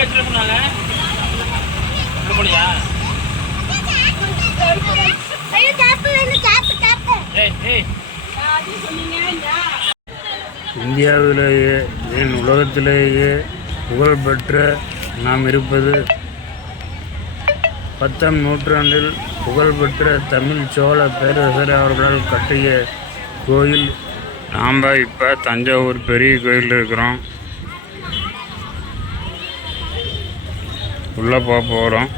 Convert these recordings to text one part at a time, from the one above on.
எங்க எடுத்துட்டு போனாங்க இந்தியாவிலேயே ஏன் உலகத்திலேயே புகழ்பெற்ற நாம் இருப்பது? பத்தாம் நூற்றாண்டில் புகழ்பெற்ற தமிழ் சோழ பேரரசர் அவர்களால் கட்டிய கோயில். நாம் இப்போ தஞ்சாவூர் பெரிய கோயில் இருக்கிறோம். உள்ளே போக போகிறோம்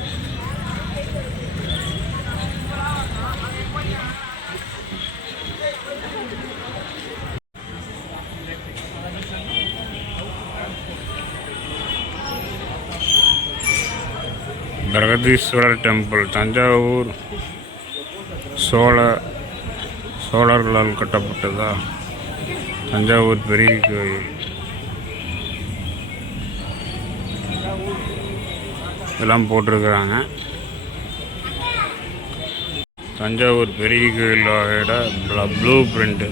பிரகதீஸ்வரர் டெம்பிள் தஞ்சாவூர் சோழ சோழர்களால் கட்டப்பட்டதா? தஞ்சாவூர் பெரிய கோயில். இதெல்லாம் போட்டிருக்கிறாங்க. தஞ்சாவூர் பெரிய கோயிலோட ப்ளூ பிரிண்ட்டு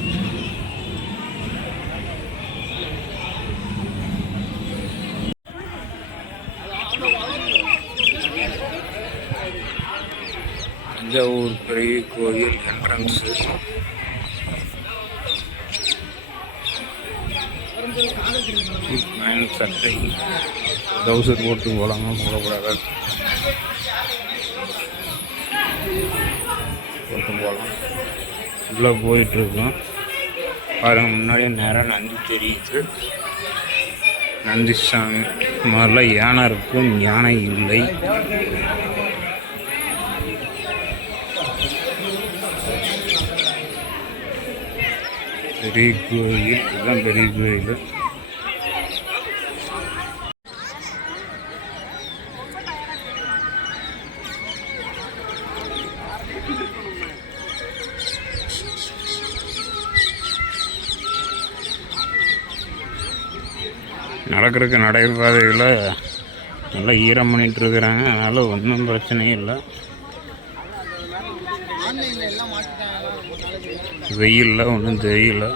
தஞ்சாவூர் பெரிய கோயில் என்ட்ரன்ஸு சட்டை டவுசர் போட்டு போகலாமா போடக்கூடாது போட்டு போகலாம் உள்ளே போயிட்டுருக்கோம். பாருங்க முன்னாடியே நேராக நந்தி தெரியுது நந்தி சாமி. மாதிரிலாம் யானை இருக்கும் யானை இல்லை. பெரிய கோயில் இதுதான் பெரிய கோயில். நடக்கிறதுக்கு நடைபாதையில் நல்லா ஈரம் பண்ணிட்டு இருக்கிறாங்க அதனால் ஒன்றும் பிரச்சனையும் இல்லை. வெயிலில் ஒன்றும் தெரியல.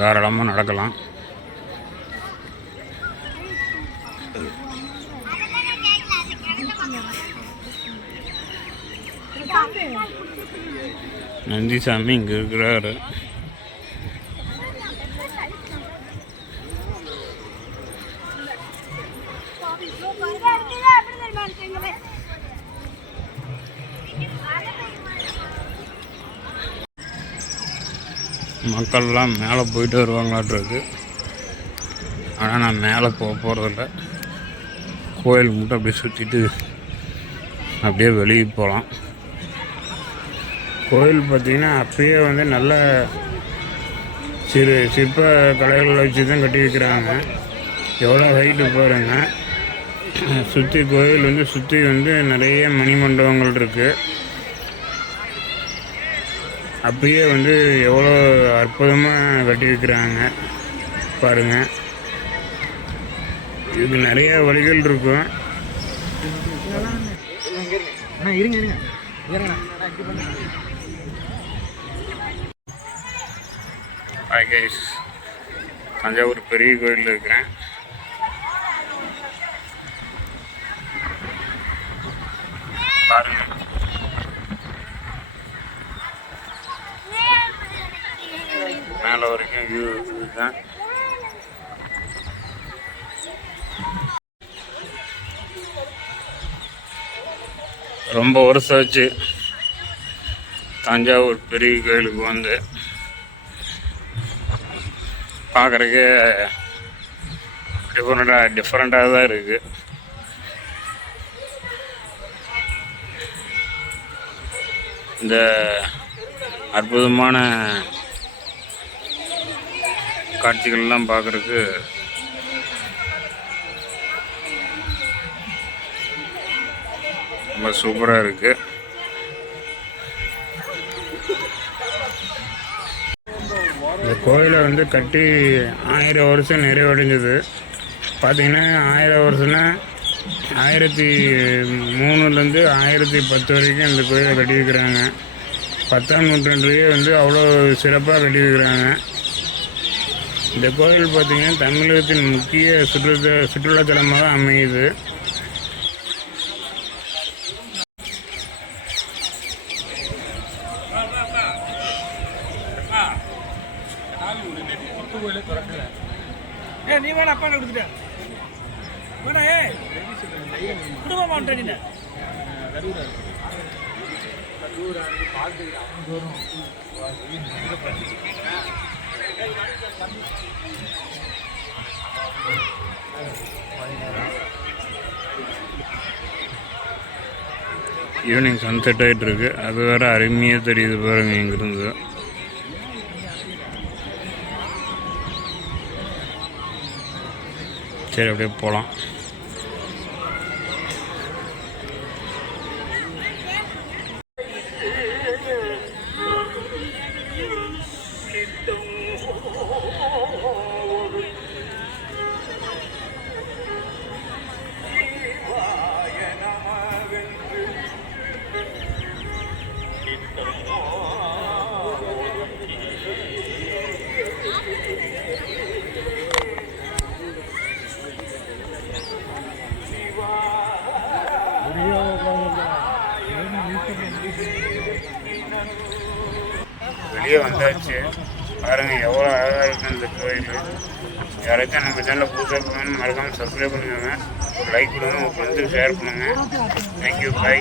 தாராளமாக நடக்கலாம். நந்திசாமி இங்கே இருக்கிறாரு. மக்கள்லாம் மேலே போயிட்டு வருவாங்களாட்ருக்கு ஆனால் நான் மேலே போக போகிறதில்ல கோயில் மட்டும் அப்படியே சுற்றிட்டு அப்படியே வெளியே போகலாம். கோயில் பார்த்திங்கன்னா அப்பயே வந்து நல்ல சிறு சிற்ப கலைகளை வச்சு தான் கட்டி வைக்கிறாங்க. எவ்வளோ ஹைட்டு பாருங்க. சுற்றி கோயில் வந்து சுற்றி வந்து நிறைய மணிமண்டபங்கள் இருக்குது அப்பயே வந்து எவ்வளோ அற்புதமாக கட்டி வைக்கிறாங்க பாருங்கள் இதுக்கு நிறைய வழிகள் இருக்கும். தஞ்சாவூர் பெரிய கோயிலில் இருக்கிறேன் பாருங்க மேலே வரைக்கும் வியூ இதுதான். ரொம்ப வருஷம் ஆச்சு தஞ்சாவூர் பெரிய கோயிலுக்கு வந்து பார்க்குறக்கு டிஃப்ரெண்ட்டாக டிஃப்ரெண்ட்டாக தான் இருக்குது இந்த அற்புதமான காட்சிகள்லாம் பார்க்குறக்கு ரொம்ப சூப்பராக இருக்குது இந்த கோயிலை வந்து கட்டி ஆயிரம் வருஷம் நிறைவடைஞ்சது. பார்த்திங்கன்னா ஆயிரம் வருஷம்னா ஆயிரத்தி மூணுலேருந்து ஆயிரத்தி பத்து வரைக்கும் இந்த கோயிலை கட்டியிருக்கிறாங்க. பத்தாம் நூற்றாண்டுலேயே வந்து அவ்வளோ சிறப்பாக கட்டியிருக்கிறாங்க. இந்த கோயில் பார்த்தீங்கன்னா தமிழகத்தின் முக்கிய சுற்றுலா சுற்றுலாத்தலமாக அமையுது. ஏ நீ வேணா அப்பா கொடுத்துட்ட. வேணா ஏ நீ ஈவினிங் சன்செட் ஆகிட்டு இருக்கு. அது வேற அருமையாக தெரியுது பாருங்க இங்கிருந்து. சரி அப்படியே போகலாம் வெளியே வந்தாச்சு. பாருங்க எவ்வளோ அழகாக இருக்கு இந்த கோயில். யாராச்சும் நம்ம சேனலில் புதுசாக பண்ணணும் மறக்காமல் சப்ஸ்கிரைப் பண்ணிக்கோங்க ஒரு லைக் கொடுங்க உங்கள் ஃப்ரெண்ட்ஸுக்கு ஷேர் பண்ணுங்கள் தேங்க்யூ பை